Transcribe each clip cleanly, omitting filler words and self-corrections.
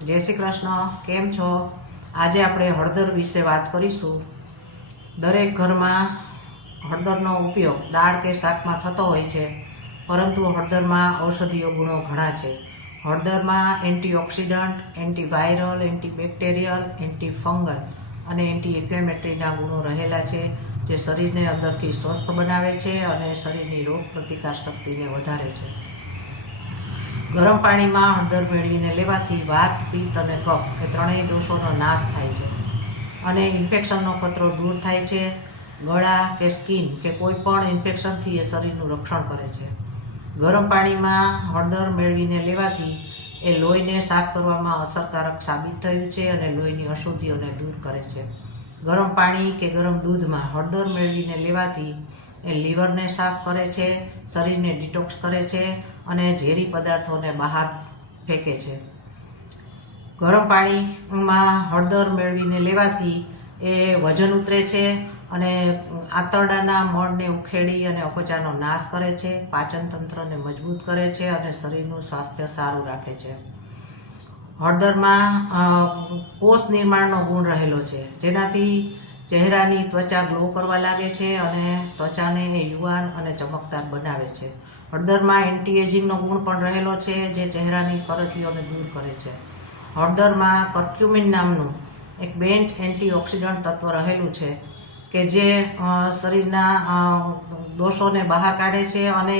જય શ્રી કૃષ્ણ. કેમ છો? આજે આપણે હળદર વિશે વાત કરીશું. દરેક ઘરમાં હળદરનો ઉપયોગ દાળ કે શાકમાં થતો હોય છે, પરંતુ હળદરમાં ઔષધીય ગુણો ઘણા છે. હળદરમાં એન્ટીઓક્સિડન્ટ, એન્ટીવાયરલ, એન્ટીબેક્ટેરિયલ, એન્ટીફંગલ અને એન્ટી ઇન્ફ્લેમેટરીના ગુણો રહેલા છે, જે શરીરને અંદરથી સ્વસ્થ બનાવે છે અને શરીરની રોગ પ્રતિકાર શક્તિને વધારે છે. ગરમ પાણીમાં હળદર મેળવીને લેવાથી વાત, પિત્ત અને કફ એ ત્રણેય દોષોનો નાશ થાય છે અને ઇન્ફેક્શનનો ખતરો દૂર થાય છે. ગળા કે સ્કિન કે કોઈ પણ ઇન્ફેક્શનથી એ શરીરનું રક્ષણ કરે છે. ગરમ પાણીમાં હળદર મેળવીને લેવાથી એ લોહીને સાફ કરવામાં અસરકારક સાબિત થયું છે અને લોહીની અશુદ્ધિઓને દૂર કરે છે. ગરમ પાણી કે ગરમ દૂધમાં હળદર મેળવીને લેવાથી એ લીવરને સાફ કરે છે, શરીરને ડિટોક્સ કરે છે અને ઝેરી પદાર્થોને બહાર ફેંકે છે. ગરમ પાણીમાં હળદર મેળવીને લેવાથી એ વજન ઉતરે છે અને આંતરડાના મળને ઉખેડી અને અપચાનો નાશ કરે છે, પાચન તંત્રને મજબૂત કરે છે અને શરીરનું સ્વાસ્થ્ય સારું રાખે છે. હળદરમાં કોષ નિર્માણનો ગુણ રહેલો છે, જેનાથી ચહેરાની ત્વચા ગ્લો કરવા લાગે છે અને ત્વચાને યુવાન અને ચમકદાર બનાવે છે. હળદરમાં એન્ટી એજિંગનો ગુણ પણ રહેલો છે, જે ચહેરાની કરચલીઓને દૂર કરે છે. હળદરમાં કર્ક્યુમિન નામનું એક બેન્ટ એન્ટીઓક્સિડન્ટ તત્વ રહેલું છે કે જે શરીરના દોષોને બહાર કાઢે છે અને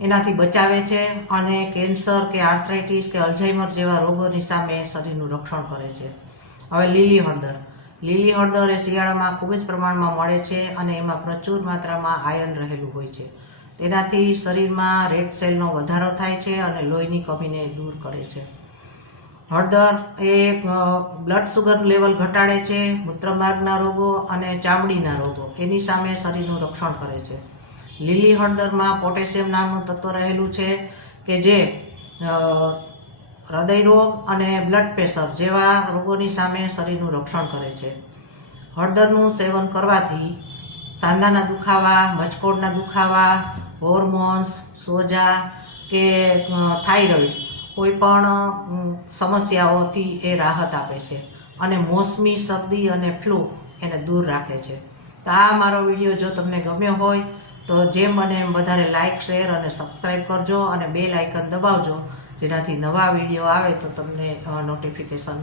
એનાથી બચાવે છે અને કેન્સર કે આર્થરાઇટિસ કે અલ્ઝાઇમર જેવા રોગોની સામે શરીરનું રક્ષણ કરે છે. હવે લીલી હળદર એ શિયાળામાં ખૂબ જ પ્રમાણમાં મળે છે અને એમાં પ્રચુર માત્રામાં આયર્ન રહેલું હોય છે. તેનાથી શરીરમાં રેડ સેલનો વધારો થાય છે અને લોહીની કમીને દૂર કરે છે. હળદર એ બ્લડ સુગર લેવલ ઘટાડે છે, મૂત્રમાર્ગના રોગો અને ચામડીના રોગો એની સામે શરીરનું રક્ષણ કરે છે. લીલી હળદરમાં પોટેશિયમ નામનું તત્વ રહેલું છે કે જે હૃદય રોગ અને બ્લડ પ્રેશર જેવા રોગોની સામે શરીરનું રક્ષણ કરે છે. હળદરનું સેવન કરવાથી સાંધાના દુખાવા, મચકોડના દુખાવા, હોર્મોન્સ, સોજા કે થાઇરોઇડ કોઈ પણ સમસ્યાઓથી એ રાહત આપે છે અને મોસમી શરદી અને ફ્લૂ એને દૂર રાખે છે. તો આ મારો વિડીયો જો તમને ગમ્યો હોય તો જેમ બને એમ વધારે લાઇક, શેર અને સબસ્ક્રાઈબ કરજો અને બેલ આઇકન દબાવજો, જેનાથી નવા વિડીયો આવે તો તમને નોટિફિકેશન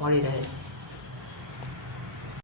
મળી રહે.